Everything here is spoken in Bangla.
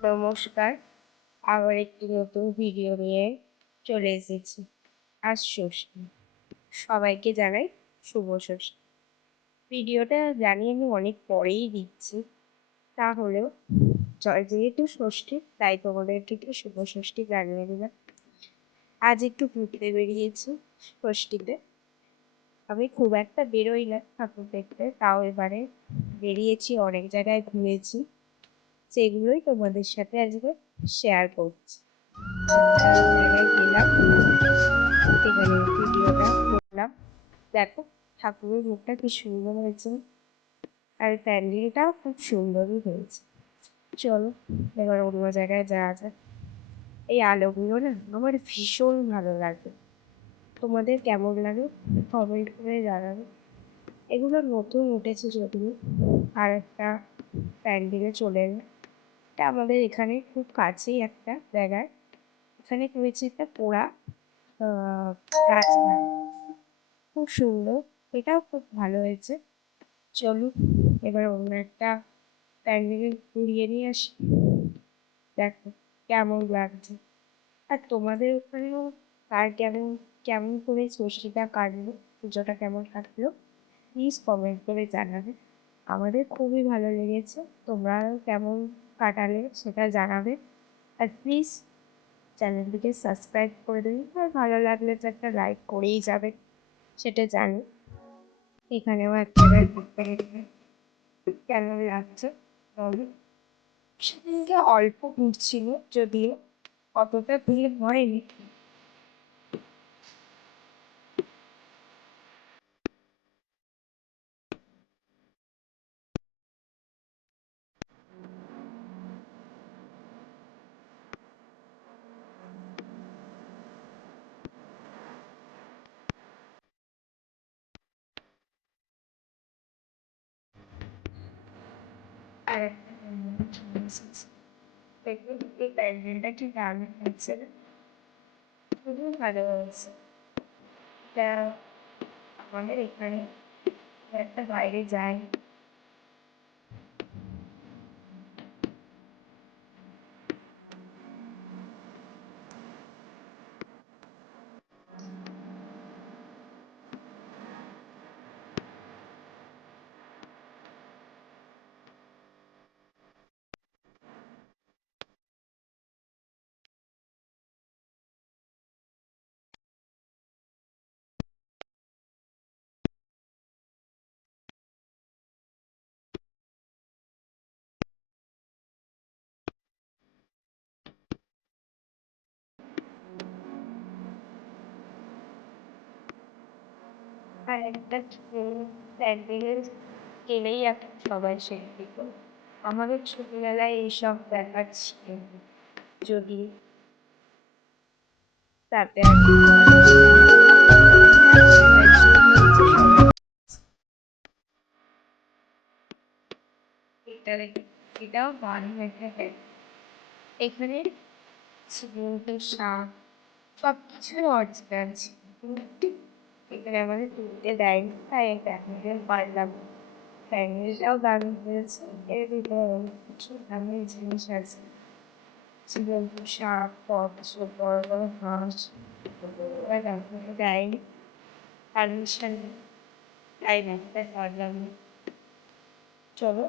নমস্কার। আবার একটি নতুন ভিডিও নিয়ে চলে এসেছি। আজ ষষ্ঠী। সবাইকে জানাই শুভ ষষ্ঠী। ভিডিওটা জানি আমি অনেক পরেই দিচ্ছি। তাহলেও যেহেতু ষষ্ঠী, তাই তোমাদেরকে একটু শুভ ষষ্ঠী জানিয়ে দিলাম। আজ একটু ঘুরতে বেরিয়েছি ষষ্ঠীতে। আমি খুব একটা বেরোই না ঠাকুর দেখতে, তাও এবারে বেরিয়েছি, অনেক জায়গায় ঘুরেছি। সেগুলোই তোমাদের সাথে আজকে শেয়ার করছি। গেলাম দেখো, ঠাকুরের মুখটা কি সুন্দর হয়েছে। আর প্যান্ডেলটাও খুব সুন্দরই হয়েছে। চলো, এবার অন্য জায়গায় যাওয়া যায় এই আলোগুলো না আমার ভীষণ ভালো লাগে। তোমাদের কেমন লাগে কমেন্ট করে জানাবে। এগুলো নতুন উঠেছে যদিও, আর একটা প্যান্ডেলে চলে এলো এটা আমাদের এখানে খুব কাছেই একটা জায়গায়। এখানে রয়েছে একটা পোড়া রাজবাড়ি খুব সুন্দর। এটাও খুব ভালো হয়েছে। চলুন এবার অন্য একটা প্যান্ডেল ঘুরিয়ে নিয়ে আসি। দেখো, কেমন লাগছে। আর তোমাদের ওখানেও কার কেমন কেমন করে ষষ্ঠীটা কাটলো? পুজোটা কেমন কাটলো? প্লিজ কমেন্ট করে জানাবে। আমাদের খুবই ভালো লেগেছে। তোমরা কেমন কাটালে সেটা জানাবে। আর প্লিজ চ্যানেলটিকে সাবস্ক্রাইব করে দেবেন আর ভালো লাগলে তো একটা লাইক করেই যাবে, সেটা জানি। এখানেও একটা কেন লাগছে সেদিনকে অল্প ভিড় ছিল, যদিও অতটা ভিড় হয়নি। এই ভালো হয়েছে তা আমাদের এখানে একটা বাইরে যাই আর একটা প্যান্ডেল গেলেই একটা সবাই শিক্ষিত আমাদের ছোটবেলায় এইসব ব্যাপার ছিল। যদি তাতে এটাও গান হয়ে এখানে সব কিছুই অরিজিনাল ছিল। এখানে আমাদের তুলতে দেয়নি তাই প্যান্ডেল পারলাম প্যান্ডেলটাও দারুণ হয়েছে এর ভিতরে কিছু দামি জিনিস আছে ছিলেন শাক পত্র বড় বড় হাঁস আপনাকে দেয়নি পারমিশন তাই না তাই পারলাম চলো